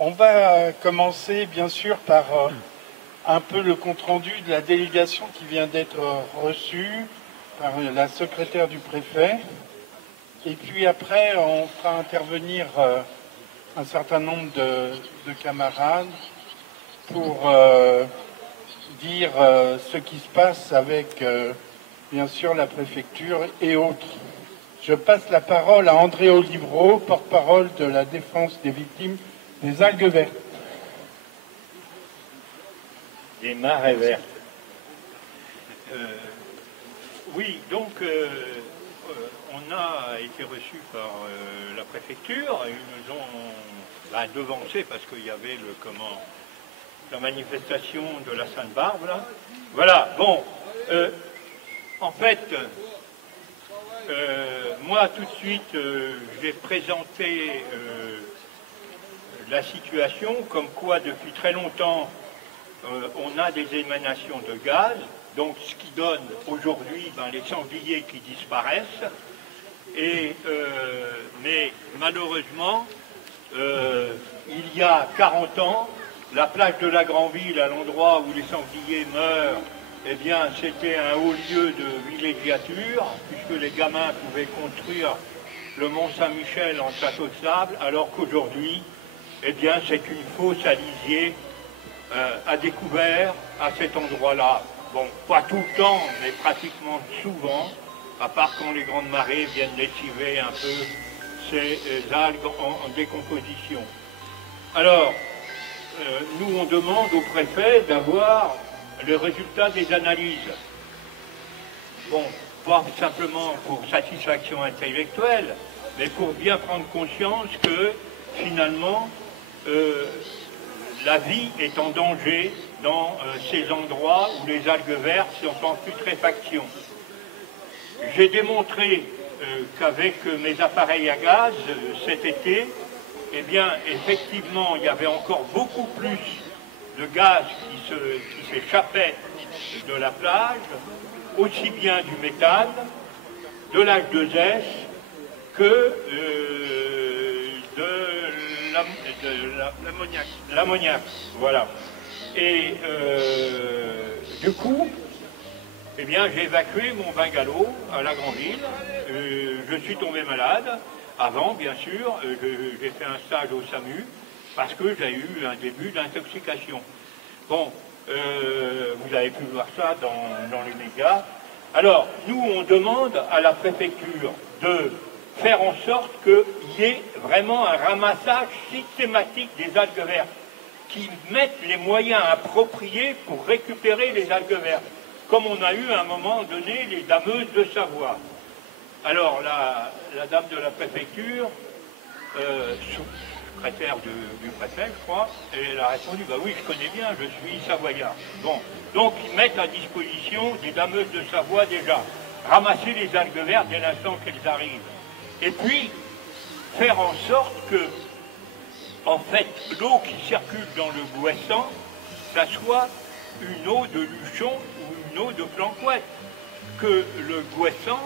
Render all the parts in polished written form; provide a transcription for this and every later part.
On va commencer bien sûr par un peu le compte-rendu de la délégation qui vient d'être reçue par la secrétaire du préfet. Et puis après, on fera intervenir un certain nombre de camarades pour dire ce qui se passe avec, bien sûr, la préfecture et autres. Je passe la parole à André Olivreau, porte-parole de la défense des victimes des algues vertes. Des marais vertes. Oui, donc on a été reçu par la préfecture. Ils nous ont devancé parce qu'il y avait la manifestation de la Sainte-Barbe. Voilà, bon, en fait, moi tout de suite, j'ai présenté la situation comme quoi depuis très longtemps, on a des émanations de gaz, donc ce qui donne aujourd'hui les sangliers qui disparaissent. Mais malheureusement, il y a 40 ans, la plage de la Grandville, à l'endroit où les sangliers meurent, eh bien, c'était un haut lieu de villégiature, puisque les gamins pouvaient construire le Mont Saint-Michel en château de sable, alors qu'aujourd'hui, eh bien, c'est une fosse à lisier à découvert à cet endroit-là. Bon, pas tout le temps, mais pratiquement souvent, à part quand les grandes marées viennent lessiver un peu ces algues en décomposition. Alors, nous, on demande au préfet d'avoir le résultat des analyses. Bon, pas simplement pour satisfaction intellectuelle, mais pour bien prendre conscience que, finalement, la vie est en danger dans ces endroits où les algues vertes sont en putréfaction. J'ai démontré qu'avec mes appareils à gaz cet été, eh bien, effectivement, il y avait encore beaucoup plus de gaz qui s'échappait de la plage, aussi bien du méthane, de l'H2S que l'ammoniac. Voilà. Et du coup, eh bien, j'ai évacué mon bungalow à la Grandville. Je suis tombé malade. Avant, bien sûr, j'ai fait un stage au SAMU parce que j'ai eu un début d'intoxication. Bon, vous avez pu voir ça dans les médias. Alors, nous, on demande à la préfecture de faire en sorte qu'il y ait vraiment un ramassage systématique des algues vertes, qui mettent les moyens appropriés pour récupérer les algues vertes, comme on a eu à un moment donné les dameuses de Savoie. Alors, la dame de la préfecture, secrétaire du préfet, je crois, elle a répondu, bah oui, je connais bien, je suis savoyard. Bon, donc ils mettent à disposition des dameuses de Savoie déjà, ramasser les algues vertes dès l'instant qu'elles arrivent. Et puis, faire en sorte que, en fait, l'eau qui circule dans le Gouessant, ça soit une eau de luchon ou une eau de planquette. Que le Gouessant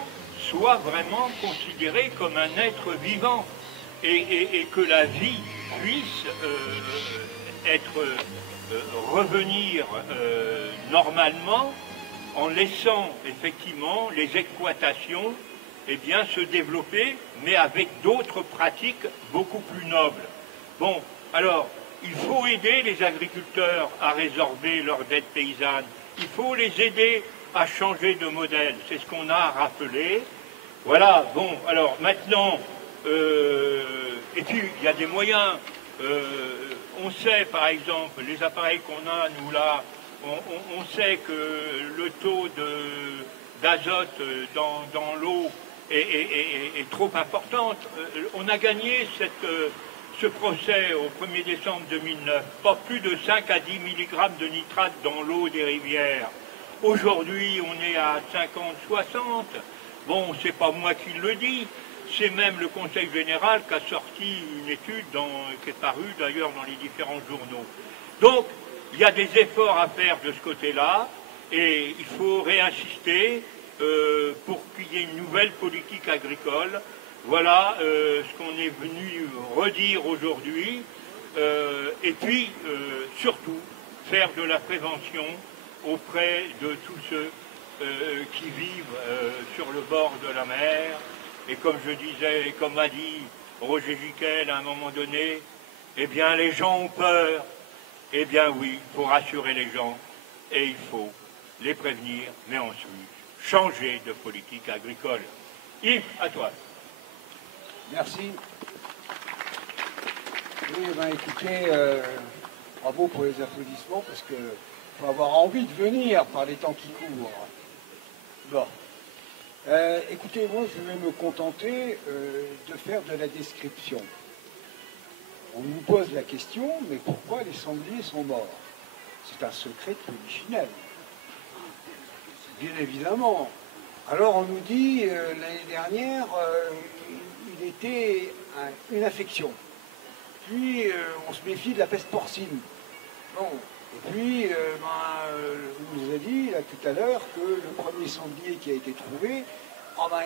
soit vraiment considéré comme un être vivant et que la vie puisse revenir normalement en laissant effectivement les exploitations se développer, mais avec d'autres pratiques beaucoup plus nobles. Bon, alors, il faut aider les agriculteurs à résorber leurs dettes paysannes. Il faut les aider à changer de modèle. C'est ce qu'on a rappelé. Voilà, bon, alors maintenant, et puis il y a des moyens. On sait, par exemple, les appareils qu'on a, nous là, on sait que le taux d'azote dans l'eau est trop importante. On a gagné ce procès au 1er décembre 2009, pas plus de 5 à 10 mg de nitrate dans l'eau des rivières. Aujourd'hui, on est à 50-60. Bon, c'est pas moi qui le dis, c'est même le Conseil général qui a sorti une étude qui est parue d'ailleurs dans les différents journaux. Donc, il y a des efforts à faire de ce côté-là, et il faut réinsister pour qu'il y ait une nouvelle politique agricole. Voilà ce qu'on est venu redire aujourd'hui. Et puis, surtout, faire de la prévention auprès de tous ceux qui vivent sur le bord de la mer. Et comme je disais, comme m'a dit Roger Giquel à un moment donné, eh bien les gens ont peur. Eh bien oui, il faut rassurer les gens et il faut les prévenir, mais ensuite changer de politique agricole. Yves, à toi. Merci. Oui, ben écoutez, bravo pour les applaudissements, parce que faut avoir envie de venir par les temps qui courent. Bon. Écoutez, moi je vais me contenter de faire de la description. On nous pose la question, mais pourquoi les sangliers sont morts? C'est un secret de polichinelle. Bien évidemment. Alors on nous dit, l'année dernière, il était une infection. Puis on se méfie de la peste porcine. Bon. Et puis, on nous a dit là, tout à l'heure que le premier sanglier qui a été trouvé,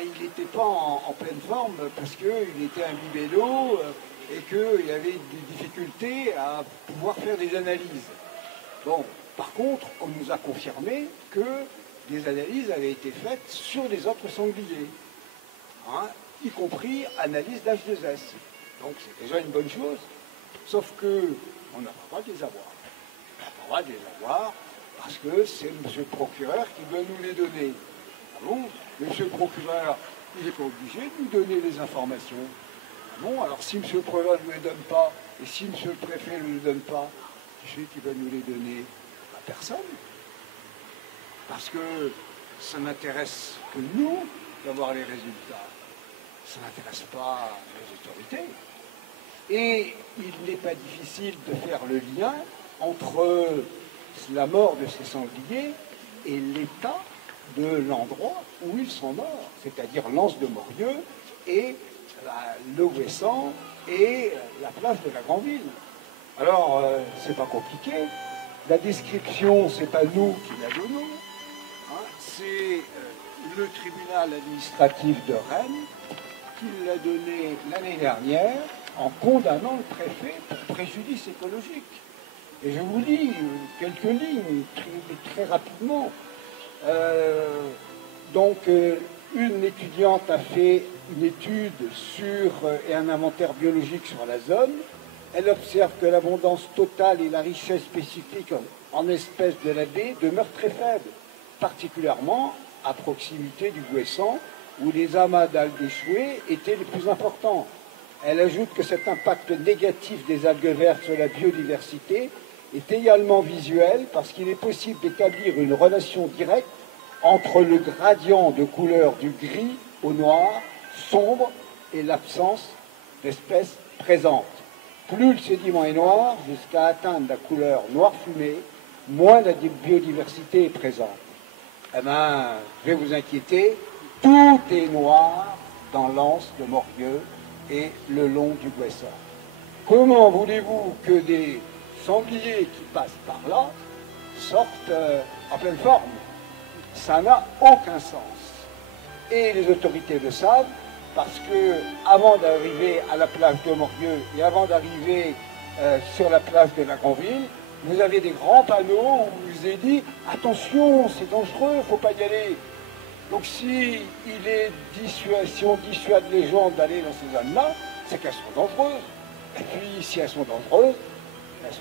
il n'était pas en pleine forme parce qu'il était imbibé d'eau et qu'il y avait des difficultés à pouvoir faire des analyses. Bon, par contre, on nous a confirmé que des analyses avaient été faites sur les autres sangliers, y compris analyse d'H2S. Donc c'est déjà une bonne chose, sauf que on n'a pas le droit de les avoir. On n'a pas le droit de les avoir parce que c'est monsieur le procureur qui doit nous les donner. Ah bon, monsieur le procureur, il n'est pas obligé de nous donner les informations. Ah bon, alors si monsieur le procureur ne nous les donne pas, et si monsieur le préfet ne nous les donne pas, qui c'est qui va nous les donner? Personne. Parce que ça n'intéresse que nous d'avoir les résultats. Ça n'intéresse pas les autorités. Et il n'est pas difficile de faire le lien entre la mort de ces sangliers et l'état de l'endroit où ils sont morts, c'est-à-dire l'anse de Morieux et le Ouessant et la place de la Grand'Ville. Alors, c'est pas compliqué. La description, c'est pas nous qui la donnons, c'est le tribunal administratif de Rennes qui l'a donné l'année dernière en condamnant le préfet pour préjudice écologique. Et je vous lis quelques lignes très rapidement. Une étudiante a fait une étude et un inventaire biologique sur la zone. Elle observe que l'abondance totale et la richesse spécifique en espèces de la baie demeurent très faibles, particulièrement à proximité du Ouessant, où les amas d'algues échouées étaient les plus importants. Elle ajoute que cet impact négatif des algues vertes sur la biodiversité est également visuel parce qu'il est possible d'établir une relation directe entre le gradient de couleur du gris au noir sombre et l'absence d'espèces présentes. Plus le sédiment est noir, jusqu'à atteindre la couleur noir fumé, moins la biodiversité est présente. Eh bien, je vais vous inquiéter, tout est noir dans l'anse de Morieux et le long du Ouessant. Comment voulez-vous que des sangliers qui passent par là sortent en pleine forme? Ça n'a aucun sens. Et les autorités le savent, parce que avant d'arriver à la plage de Morieux et avant d'arriver sur la plage de la Grand'Ville, vous avez des grands panneaux où vous est dit « Attention, c'est dangereux, il ne faut pas y aller ». Donc si il est dissuade les gens d'aller dans ces zones-là, c'est qu'elles sont dangereuses. Et puis si elles sont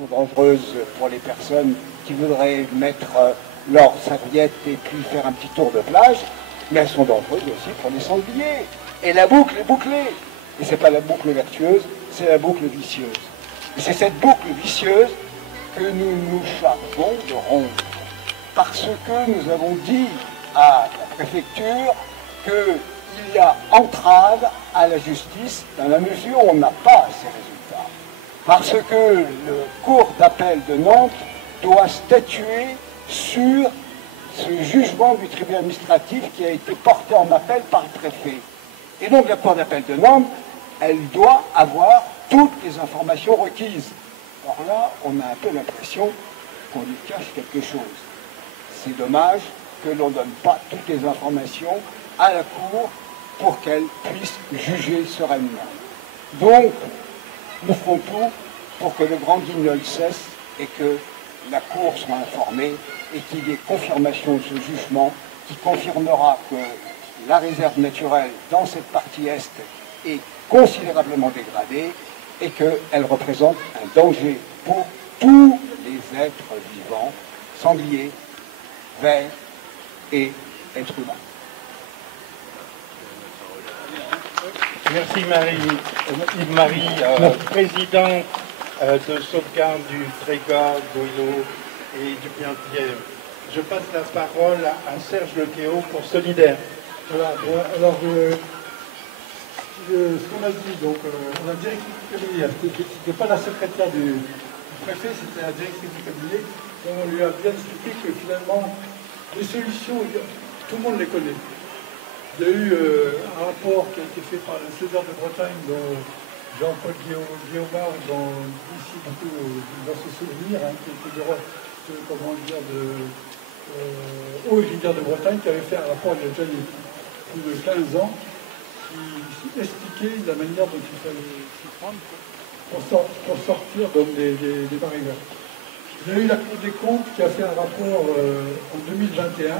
dangereuses pour les personnes qui voudraient mettre leurs serviettes et puis faire un petit tour de plage, mais elles sont dangereuses aussi pour les sangliers. Et la boucle est bouclée. Et c'est pas la boucle vertueuse, c'est la boucle vicieuse. Et c'est cette boucle vicieuse que nous nous chargeons de rompre. Parce que nous avons dit à la préfecture qu'il y a entrave à la justice dans la mesure où on n'a pas ces résultats. Parce que le cour d'appel de Nantes doit statuer sur ce jugement du tribunal administratif qui a été porté en appel par le préfet. Et donc la cour d'appel de Nantes, elle doit avoir toutes les informations requises. Alors là, on a un peu l'impression qu'on lui cache quelque chose. C'est dommage que l'on ne donne pas toutes les informations à la cour pour qu'elle puisse juger sereinement. Donc, nous ferons tout pour que le grand guignol cesse et que la Cour soit informée et qu'il y ait confirmation de ce jugement qui confirmera que la réserve naturelle dans cette partie est est considérablement dégradée et qu'elle représente un danger pour tous les êtres vivants, sangliers, vers et êtres humains. Merci Yves-Marie, président de sauvegarde du Trégor, de l'eau et du Bien-Pierre. Je passe la parole à Serge Lequéot pour Solidaire. Voilà, alors ce qu'on a dit, donc la directrice du cabinet, c'était pas la secrétaire du préfet, c'était la directrice du cabinet, et on lui a bien expliqué que finalement, les solutions, tout le monde les connaît. Il y a eu un rapport qui a été fait par le César de Bretagne, dont Jean-Paul Guillaumard, ici beaucoup dans ses souvenirs, qui était originaire de Bretagne, qui avait fait un rapport il y a déjà plus de 15 ans, qui expliquait la manière dont il fallait s'y prendre pour sortir des marées vertes. Il y a eu la Cour des comptes qui a fait un rapport en 2021,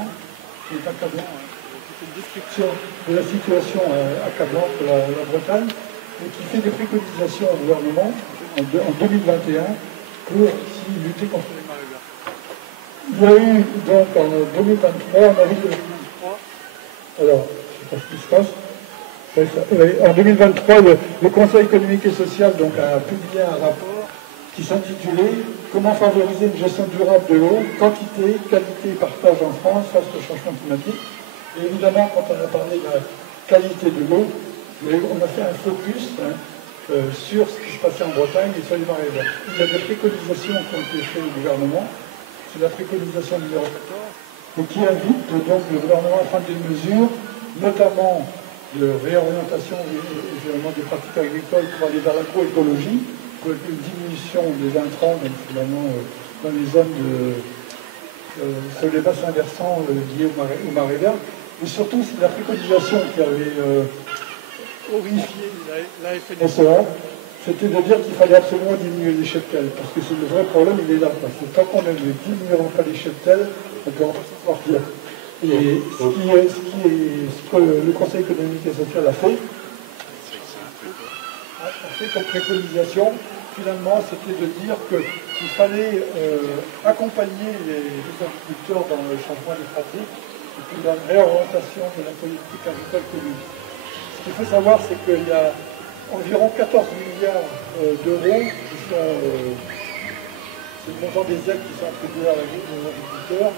qui est accablant, qui est une description de la situation accablante de la Bretagne, et qui fait des préconisations au gouvernement en 2021 pour lutter contre les marées vertes. Il y a eu donc en 2023, en avril 2023, alors, je ne sais pas ce qui se passe. En 2023, le Conseil économique et social donc, a publié un rapport qui s'intitulait « Comment favoriser une gestion durable de l'eau, quantité, qualité et partage en France face au changement climatique ». Et évidemment, quand on a parlé de la qualité de l'eau, on a fait un focus sur ce qui se passait en Bretagne et sur les marées vertes. Il y a des préconisations qui ont été faites au gouvernement. C'est la préconisation numéro 14, et qui invite donc le gouvernement à prendre des mesures, notamment de réorientation évidemment des pratiques agricoles pour aller vers l'agroécologie, pour une diminution des intrants dans les zones sur les bassins versants liés aux marées vertes. Et surtout, c'est la préconisation qui avait horrifié la FNSEA, c'était de dire qu'il fallait absolument diminuer les cheptels, parce que c'est le vrai problème, il est là. Parce que tant qu'on ne diminuera pas les cheptels, on ne pourra pas s'en sortir. Et ce que le Conseil économique et social a fait comme préconisation, finalement, c'était de dire qu'il fallait accompagner les agriculteurs dans le changement des pratiques et puis dans la réorientation de la politique agricole commune. Ce qu'il faut savoir, c'est qu'il y a environ 14 milliards d'euros qui sont... c'est le montant des aides qui sont attribuées aux agriculteurs.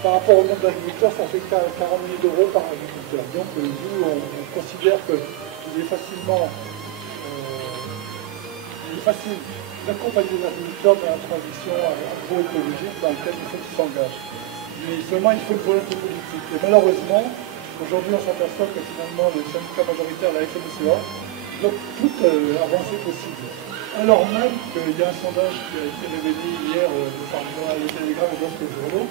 Par rapport au nombre d'agriculteurs, ça fait 40 000 euros par agriculteur. Donc nous, on considère qu'il est facile d'accompagner les agriculteurs dans la transition agroécologique dans laquelle il faut qu'ils s'engagent. Mais seulement il faut une volonté politique. Et malheureusement, aujourd'hui on s'aperçoit que finalement le syndicat majoritaire, la FNSEA, bloque toute avancée possible. Alors même qu'il y a un sondage qui a été révélé hier par le Télégramme et d'autres journaux,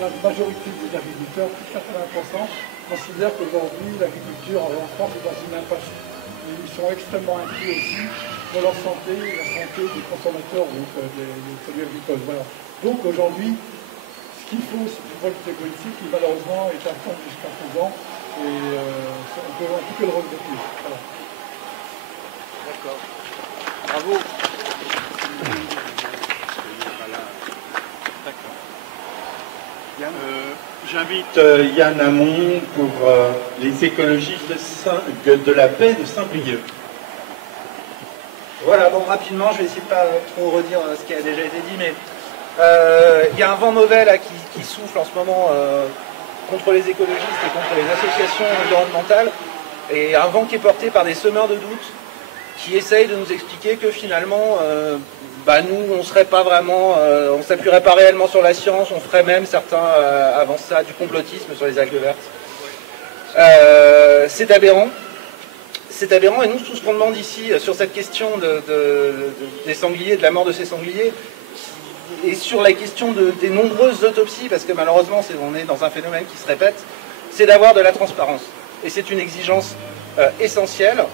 la majorité des agriculteurs, plus de 80%, considèrent qu'aujourd'hui l'agriculture en France est dans une impasse. Et ils sont extrêmement inquiets aussi pour leur santé et la santé des consommateurs, donc des produits agricoles. Voilà. Donc aujourd'hui, ce qu'il faut, c'est une volonté politique qui malheureusement est absente jusqu'à présent et on peut que le regretter. Voilà. D'accord. Bravo. J'invite Yann Hamon pour les écologistes de la paix de Saint-Brieuc. Voilà, bon, rapidement, je vais essayer de pas trop redire ce qui a déjà été dit, mais il y a un vent mauvais là qui souffle en ce moment contre les écologistes et contre les associations environnementales, et un vent qui est porté par des semeurs de doute qui essayent de nous expliquer que finalement, nous, on serait pas vraiment, on s'appuierait pas réellement sur la science, on ferait même, certains avancent ça, du complotisme sur les algues vertes. C'est aberrant. C'est aberrant, et nous, tout ce qu'on demande ici sur cette question des sangliers, de la mort de ces sangliers, et sur la question des nombreuses autopsies, parce que malheureusement, on est dans un phénomène qui se répète, c'est d'avoir de la transparence. Et c'est une exigence essentielle.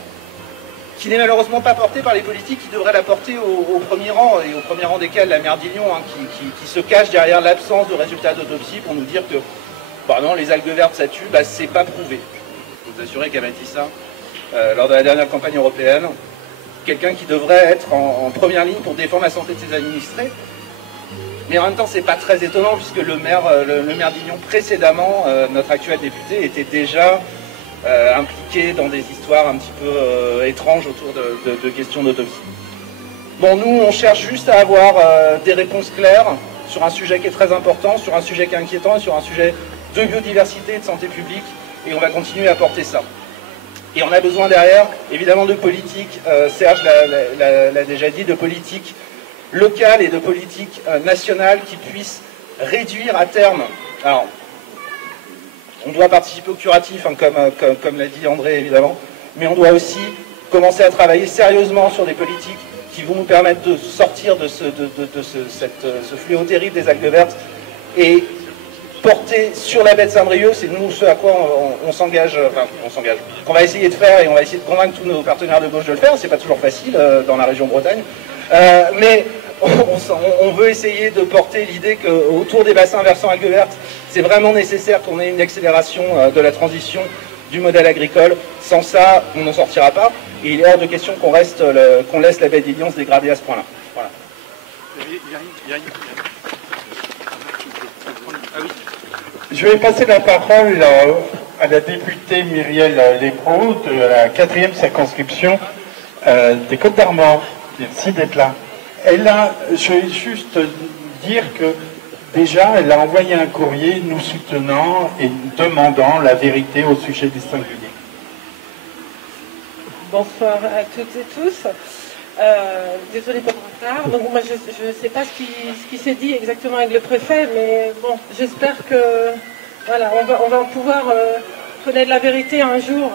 qui n'est malheureusement pas portée par les politiques qui devraient la porter au premier rang, et au premier rang desquels la maire d'Illion, hein, qui se cache derrière l'absence de résultats d'autopsie pour nous dire que bah non, les algues vertes ça tue, bah, c'est pas prouvé. Je peux vous assurer qu'elle m'a dit ça lors de la dernière campagne européenne. Quelqu'un qui devrait être en première ligne pour défendre la santé de ses administrés. Mais en même temps, c'est pas très étonnant puisque le maire d'Illion précédemment, notre actuel député, était déjà impliqué dans des histoires un petit peu étranges autour de questions d'autopsie. Bon, nous, on cherche juste à avoir des réponses claires sur un sujet qui est très important, sur un sujet qui est inquiétant et sur un sujet de biodiversité et de santé publique, et on va continuer à porter ça. Et on a besoin derrière, évidemment, de politique, Serge l'a déjà dit, de politique locale et de politique nationale qui puisse réduire à terme. Alors, on doit participer au curatif, hein, comme l'a dit André, évidemment, mais on doit aussi commencer à travailler sérieusement sur des politiques qui vont nous permettre de sortir de ce fléau terrible des algues vertes et porter sur la baie de Saint-Brieuc, c'est nous ce à quoi on s'engage, qu'on va essayer de faire, et on va essayer de convaincre tous nos partenaires de gauche de le faire. C'est pas toujours facile dans la région Bretagne, mais on veut essayer de porter l'idée qu'autour des bassins versants algues vertes, c'est vraiment nécessaire qu'on ait une accélération de la transition du modèle agricole. Sans ça, on n'en sortira pas, et il est hors de question qu'on laisse la baie d'Illion se dégrader à ce point-là. Voilà. Je vais passer la parole à la députée Myriel Lépraud de la 4e circonscription des Côtes-d'Armor. Merci d'être là. Je vais juste dire que déjà, elle a envoyé un courrier nous soutenant et demandant la vérité au sujet des singuliers. Bonsoir à toutes et tous. Désolée pour le retard. Donc moi je ne sais pas ce qui s'est dit exactement avec le préfet, mais bon, j'espère que voilà, on va pouvoir connaître la vérité un jour.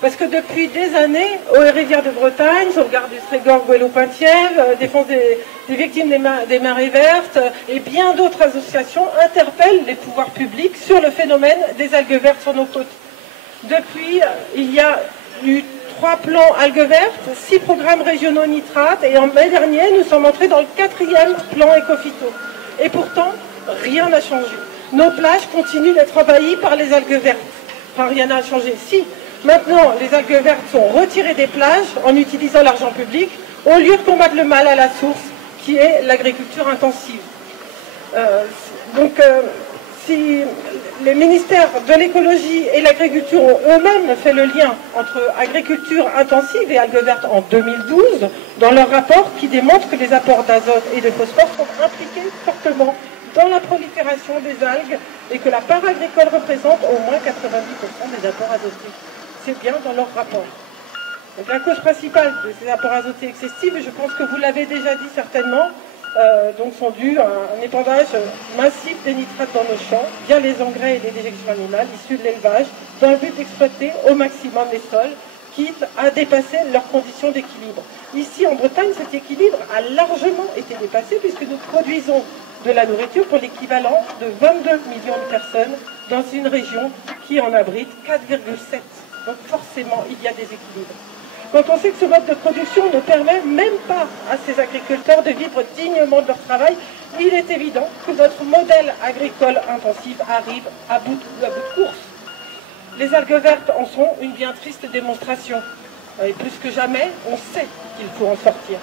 Parce que depuis des années, OR Rivière de Bretagne, Sauvegarde du Trégor, Guélo-Penthièvre, Défense des victimes des marées vertes et bien d'autres associations interpellent les pouvoirs publics sur le phénomène des algues vertes sur nos côtes. Depuis, il y a eu 3 plans algues vertes, 6 programmes régionaux nitrates, et en mai dernier, nous sommes entrés dans le 4e plan éco-phyto. Et pourtant, rien n'a changé. Nos plages continuent d'être envahies par les algues vertes. Enfin, rien n'a changé. Si, maintenant, les algues vertes sont retirées des plages en utilisant l'argent public, au lieu de combattre le mal à la source, qui est l'agriculture intensive. Si les ministères de l'écologie et l'agriculture ont eux-mêmes fait le lien entre agriculture intensive et algues vertes en 2012, dans leur rapport qui démontre que les apports d'azote et de phosphore sont impliqués fortement dans la prolifération des algues et que la part agricole représente au moins 90% des apports azotés. C'est bien dans leur rapport. Donc la cause principale de ces apports azotés excessifs, et je pense que vous l'avez déjà dit certainement, donc sont dus à un épandage massif des nitrates dans nos champs, via les engrais et les déjections animales issues de l'élevage, dans le but d'exploiter au maximum les sols, quitte à dépasser leurs conditions d'équilibre. Ici en Bretagne, cet équilibre a largement été dépassé puisque nous produisons de la nourriture pour l'équivalent de 22 millions de personnes dans une région qui en abrite 4,7. Donc forcément, il y a des équilibres. Quand on sait que ce mode de production ne permet même pas à ces agriculteurs de vivre dignement de leur travail, il est évident que notre modèle agricole intensif arrive à bout de course. Les algues vertes en sont une bien triste démonstration. Et plus que jamais, on sait qu'il faut en sortir.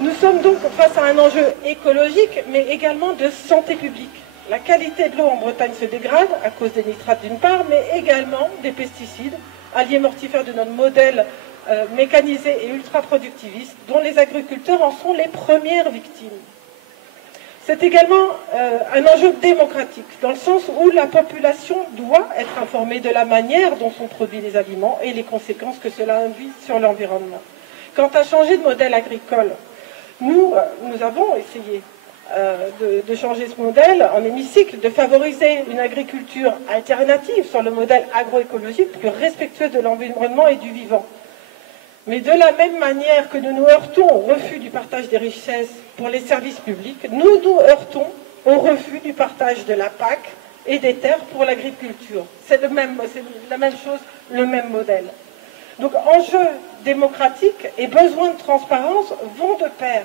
Nous sommes donc face à un enjeu écologique, mais également de santé publique. La qualité de l'eau en Bretagne se dégrade à cause des nitrates d'une part, mais également des pesticides, alliés mortifères de notre modèle mécanisé et ultra-productiviste, dont les agriculteurs en sont les premières victimes. C'est également un enjeu démocratique, dans le sens où la population doit être informée de la manière dont sont produits les aliments et les conséquences que cela induit sur l'environnement. Quant à changer de modèle agricole, nous avons essayé de changer ce modèle en hémicycle, de favoriser une agriculture alternative sur le modèle agroécologique plus respectueux de l'environnement et du vivant. Mais de la même manière que nous nous heurtons au refus du partage des richesses pour les services publics, nous nous heurtons au refus du partage de la PAC et des terres pour l'agriculture. C'est la même chose, le même modèle. Donc enjeux démocratiques et besoin de transparence vont de pair.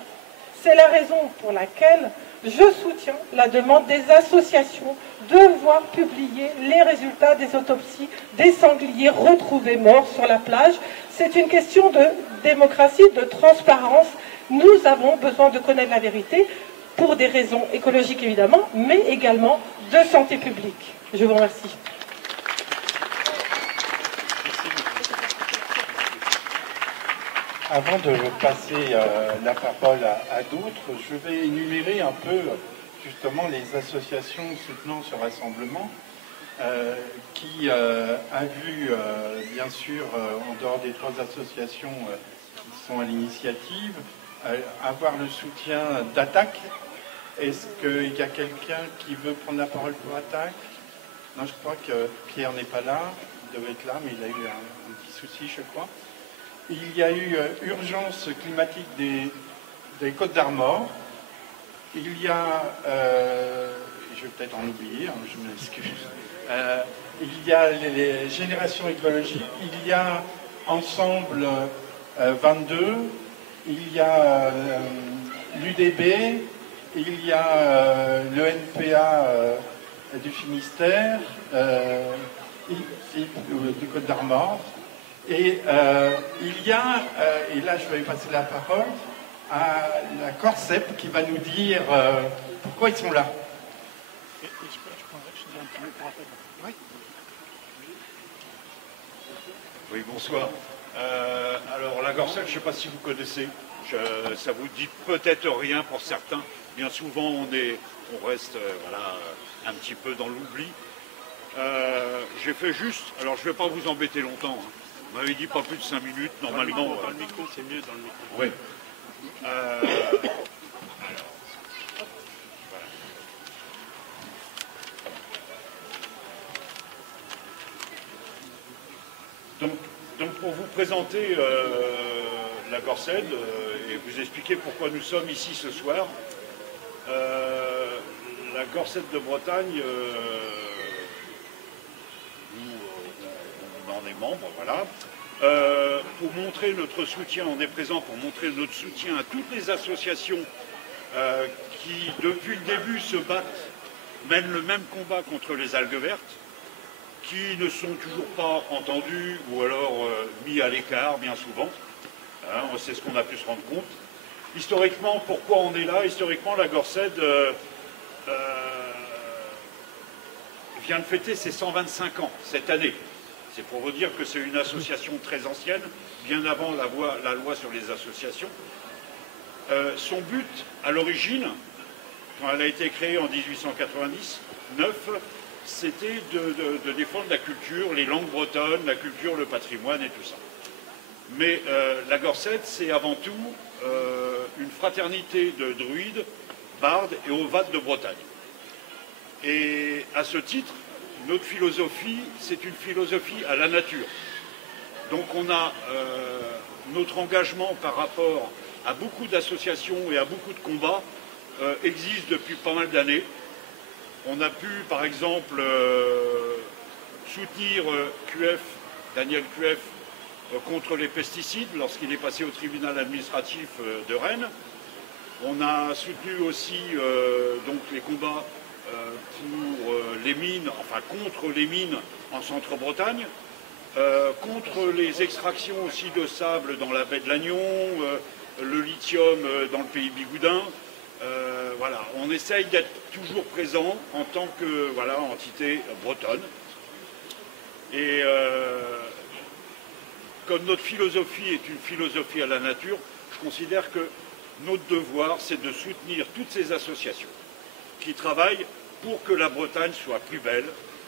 C'est la raison pour laquelle je soutiens la demande des associations de voir publier les résultats des autopsies des sangliers retrouvés morts sur la plage. C'est une question de démocratie, de transparence. Nous avons besoin de connaître la vérité pour des raisons écologiques évidemment, mais également de santé publique. Je vous remercie. Avant de passer la parole à d'autres, je vais énumérer un peu justement les associations soutenant ce rassemblement qui a vu, bien sûr, en dehors des 3 associations qui sont à l'initiative, avoir le soutien d'Attaque. Est-ce qu'il y a quelqu'un qui veut prendre la parole pour Attaque? Non, je crois que Pierre n'est pas là, il devait être là, mais il a eu un petit souci, je crois. Il y a eu urgence climatique des Côtes d'Armor. Il y a, je vais peut-être en oublier, hein, je m'excuse. Il y a les générations écologiques. Il y a Ensemble 22. Il y a l'UDB. Il y a le NPA du Finistère, du Côte d'Armor. Et il y a, et là je vais passer la parole, à la Corsep qui va nous dire pourquoi ils sont là. Oui, bonsoir. Alors la Corsep, je ne sais pas si vous connaissez, ça vous dit peut-être rien pour certains. Bien souvent on reste voilà, un petit peu dans l'oubli. J'ai fait juste, alors je ne vais pas vous embêter longtemps, hein. Vous m'avez dit pas plus de 5 minutes, normalement. Dans le micro, c'est mieux dans le micro. Oui. Donc pour vous présenter la Corsed et vous expliquer pourquoi nous sommes ici ce soir, la Corsed de Bretagne, on en est membre, voilà. Pour montrer notre soutien, on est présent pour montrer notre soutien à toutes les associations qui, depuis le début, se battent, mènent le même combat contre les algues vertes, qui ne sont toujours pas entendus ou alors mis à l'écart, bien souvent. Hein, c'est ce qu'on a pu se rendre compte. Historiquement, pourquoi on est là? Historiquement, la Corsed vient de fêter ses 125 ans cette année. C'est pour vous dire que c'est une association très ancienne, bien avant la loi sur les associations. Son but, à l'origine, quand elle a été créée en 1899, c'était de défendre la culture, les langues bretonnes, la culture, le patrimoine et tout ça. Mais la Corsed, c'est avant tout une fraternité de druides, bardes et ovades de Bretagne. Et à ce titre, notre philosophie, c'est une philosophie à la nature. Donc on a notre engagement par rapport à beaucoup d'associations et à beaucoup de combats existe depuis pas mal d'années. On a pu, par exemple, soutenir QF, Daniel QF, contre les pesticides lorsqu'il est passé au tribunal administratif de Rennes. On a soutenu aussi donc les combats pour les mines, enfin contre les mines en Centre-Bretagne, contre les extractions aussi de sable dans la baie de Lannion, le lithium dans le pays bigoudin. Voilà, on essaye d'être toujours présent en tant que voilà, entité bretonne. Et comme notre philosophie est une philosophie à la nature, je considère que notre devoir, c'est de soutenir toutes ces associations qui travaillent pour que la Bretagne soit plus belle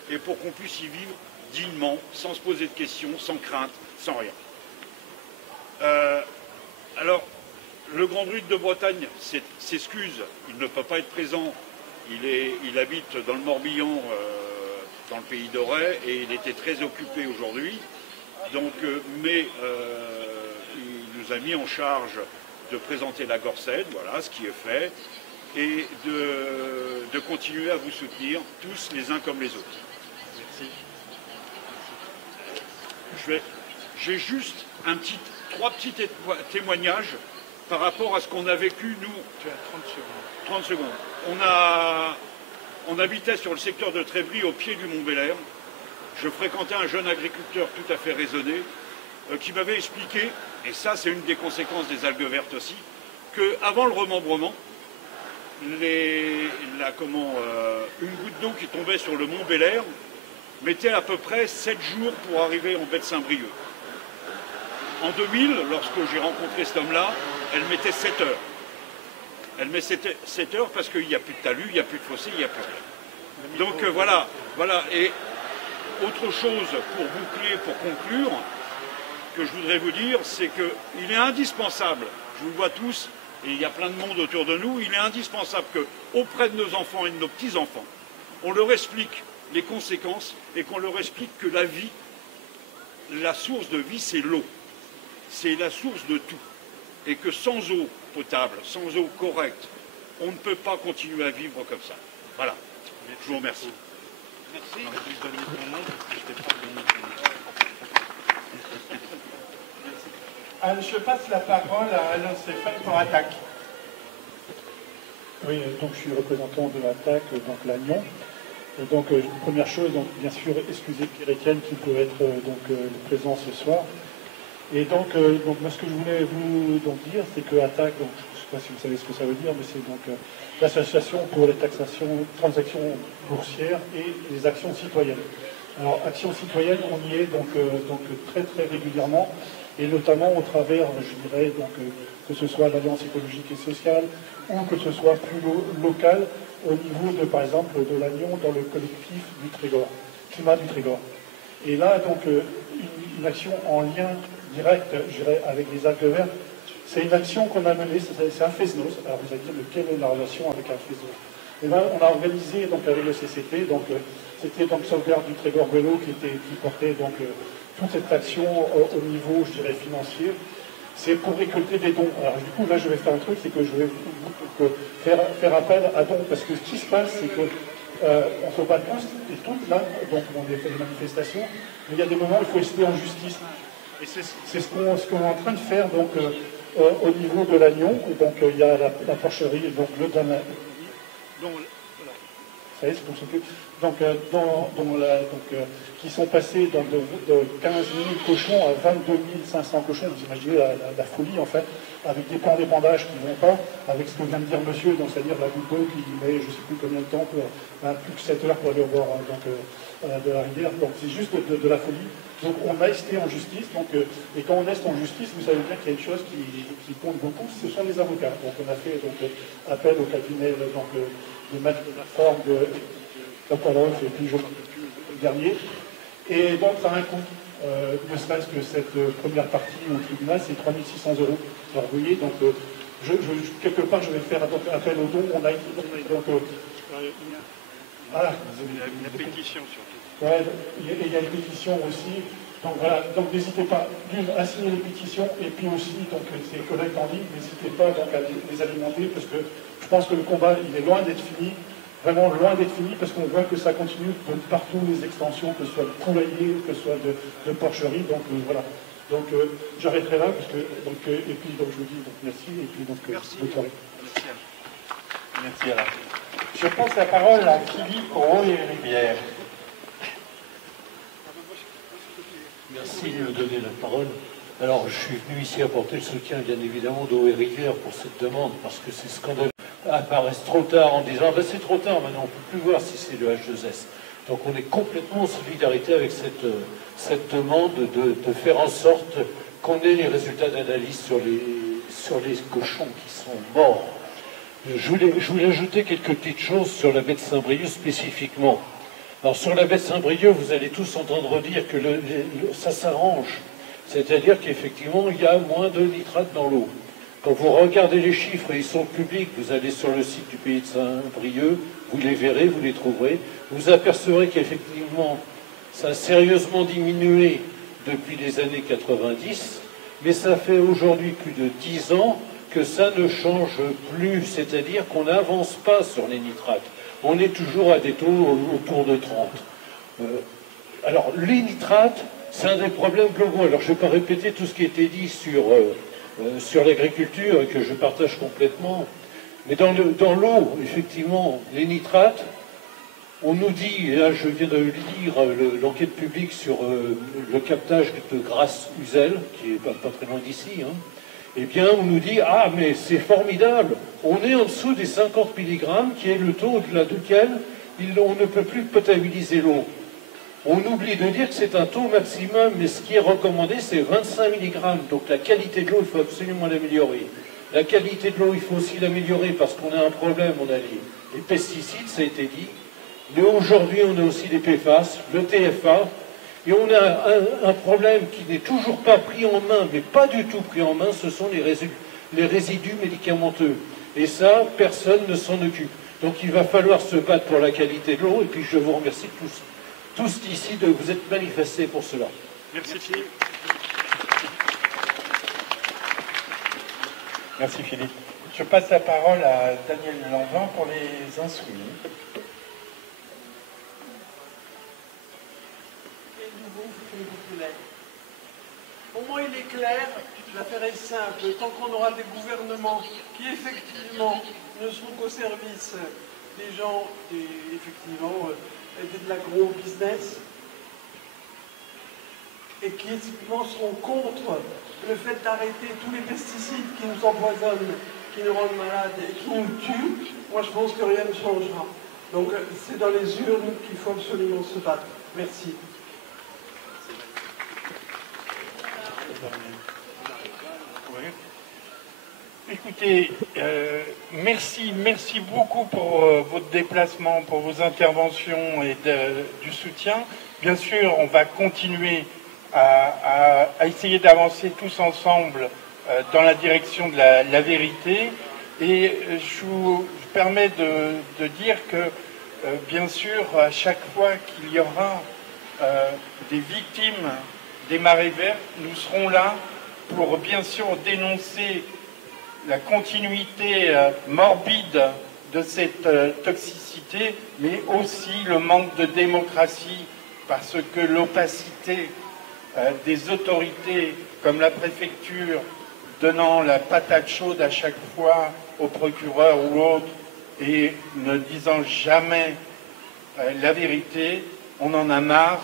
et pour qu'on puisse y vivre dignement, sans se poser de questions, sans crainte, sans rien. Alors, le Grand Druide de Bretagne s'excuse, il ne peut pas être présent, il habite dans le Morbihan, dans le pays d'Auray, et il était très occupé aujourd'hui, donc, mais il nous a mis en charge de présenter la Corsed, voilà ce qui est fait, et de continuer à vous soutenir tous les uns comme les autres. Merci. J'ai juste trois petits témoignages par rapport à ce qu'on a vécu, nous. Tu as 30 secondes. 30 secondes. On habitait sur le secteur de Trébris, au pied du Mont Belair. Je fréquentais un jeune agriculteur tout à fait raisonné, qui m'avait expliqué, et ça c'est une des conséquences des algues vertes aussi, qu'avant le remembrement, une goutte d'eau qui tombait sur le Mont Belair mettait à peu près 7 jours pour arriver en baie de Saint-Brieuc. En 2000, lorsque j'ai rencontré cet homme-là, elle mettait 7 heures. Elle met 7 heures parce qu'il n'y a plus de talus, il n'y a plus de fossés, il n'y a plus rien. Donc voilà. Et autre chose pour boucler, pour conclure, que je voudrais vous dire, c'est qu'il est indispensable, je vous le vois tous, et il y a plein de monde autour de nous, il est indispensable qu'auprès de nos enfants et de nos petits-enfants, on leur explique les conséquences et qu'on leur explique que la vie, la source de vie, c'est l'eau. C'est la source de tout. Et que sans eau potable, sans eau correcte, on ne peut pas continuer à vivre comme ça. Voilà. Je vous remercie. Merci. Je passe la parole à Alain Stéphane pour Attaque. Oui, donc je suis représentant de l'Attaque, donc Lannion. Donc première chose, donc bien sûr, excusez Pierre-Étienne qui peut être présent ce soir. Et donc moi ce que je voulais vous dire, c'est que Attaque, donc, je ne sais pas si vous savez ce que ça veut dire, mais c'est donc l'association pour les transactions boursières et les actions citoyennes. Alors actions citoyennes, on y est donc très très régulièrement, et notamment au travers, je dirais, que ce soit l'Alliance écologique et sociale, ou que ce soit plus local, au niveau de, par exemple, de Lannion dans le collectif du Trégor, climat du Trégor. Et là, donc, une action en lien direct, je dirais, avec les algues vertes, c'est une action qu'on a menée, c'est un FESNOS. Alors vous allez dire, mais quelle est la relation avec un FESNOS? Et bien, on a organisé donc avec le CCT, donc c'était donc Sauvegarde du Trégor Vélo qui portait donc toute cette action au niveau, je dirais, financier. C'est pour récolter des dons. Alors du coup, là, je vais faire un truc, c'est que je vais faire appel à dons, parce que ce qui se passe, c'est que on se bat tous et toutes là, donc on fait des manifestations, mais il y a des moments où il faut rester en justice. Et c'est ce qu'on est en train de faire donc au niveau de Lannion. Donc il y a la porcherie, donc le Dana. Ça y est, c'est pour s'occuper. Donc, qui sont passés donc, de 15 000 cochons à 22 500 cochons. Vous imaginez la folie, en fait, avec des points d'épandage qui ne vont pas, avec ce que vient de dire monsieur, donc c'est-à-dire la goutte d'eau qui met je ne sais plus combien de temps, plus que 7 heures pour aller au bord de la rivière. Donc c'est juste de la folie. Donc on a esté en justice, et quand on est en justice, vous savez bien qu'il y a une chose qui compte beaucoup, ce sont les avocats. Donc on a fait appel au cabinet de maître de la forme de Topalov et puis le dernier. Et donc ça a un coût, ne serait-ce que cette première partie au tribunal, c'est 3 600 €. Alors vous voyez, donc quelque part je vais faire appel aux dons. On a donc voilà, la pétition surtout. Ouais, il y a les pétitions aussi. Donc voilà, donc n'hésitez pas à signer les pétitions et puis aussi donc ces collectes en ligne, n'hésitez pas donc à les alimenter parce que je pense que le combat il est loin d'être fini, vraiment loin d'être fini parce qu'on voit que ça continue de partout les extensions, que ce soit de poulailler, que ce soit de porcherie. Donc voilà. Donc j'arrêterai là parce que et puis donc je vous dis donc merci et puis donc merci. bonne soirée. Merci Alain. Je passe la parole à Philippe Roy-Rivière. Merci de me donner la parole. Alors, je suis venu ici apporter le soutien, bien évidemment, d'Eau et Rivière pour cette demande, parce que c'est scandaleux. Apparaissent trop tard en disant ben, c'est trop tard, maintenant on ne peut plus voir si c'est le H2S. Donc on est complètement en solidarité avec cette demande de faire en sorte qu'on ait les résultats d'analyse sur les cochons qui sont morts. Je voulais ajouter quelques petites choses sur la baie de Saint-Brieuc spécifiquement. Alors sur la baie de Saint-Brieuc, vous allez tous entendre dire que ça s'arrange. C'est-à-dire qu'effectivement, il y a moins de nitrate dans l'eau. Quand vous regardez les chiffres, et ils sont publics, vous allez sur le site du Pays de Saint-Brieuc, vous les verrez, vous les trouverez, vous apercevrez qu'effectivement, ça a sérieusement diminué depuis les années 90, mais ça fait aujourd'hui plus de 10 ans que ça ne change plus, c'est-à-dire qu'on n'avance pas sur les nitrates. On est toujours à des taux autour de 30. Alors, les nitrates, C'est un des problèmes globaux. Alors je ne vais pas répéter tout ce qui a été dit sur l'agriculture, que je partage complètement. Mais dans l'eau, effectivement, les nitrates, on nous dit, et là je viens de lire l'enquête publique sur le captage de Grasse-Uzel, qui est pas très loin d'ici, hein, eh bien on nous dit, ah mais c'est formidable, on est en dessous des 50 mg, qui est le taux au-delà duquel on ne peut plus potabiliser l'eau. On oublie de dire que c'est un taux maximum, mais ce qui est recommandé, c'est 25 mg. Donc la qualité de l'eau, il faut absolument l'améliorer. La qualité de l'eau, il faut aussi l'améliorer parce qu'on a un problème, on a les pesticides, ça a été dit. Mais aujourd'hui, on a aussi les PFAS, le TFA, et on a un problème qui n'est toujours pas pris en main, mais pas du tout pris en main, ce sont les résidus médicamenteux. Et ça, personne ne s'en occupe. Donc il va falloir se battre pour la qualité de l'eau, et puis je vous remercie tous ici de vous être manifestés pour cela. Merci Philippe. Merci Philippe. Je passe la parole à Daniel Lanvin pour les Insoumis. Pour moi, il est clair, l'affaire est simple, tant qu'on aura des gouvernements qui effectivement ne seront qu'au service des gens, effectivement, de l'agro-business, et qui effectivement seront contre le fait d'arrêter tous les pesticides qui nous empoisonnent, qui nous rendent malades et qui nous tuent, moi je pense que rien ne changera. Donc c'est dans les urnes qu'il faut absolument se battre. Merci. Écoutez, merci beaucoup pour votre déplacement, pour vos interventions et du soutien. Bien sûr, on va continuer à essayer d'avancer tous ensemble dans la direction de la vérité. Et je vous permets de dire que, bien sûr, à chaque fois qu'il y aura des victimes des marées vertes, nous serons là pour, bien sûr, dénoncer la continuité morbide de cette toxicité, mais aussi le manque de démocratie, parce que l'opacité des autorités, comme la préfecture, donnant la patate chaude à chaque fois au procureur ou autre, et ne disant jamais la vérité, on en a marre.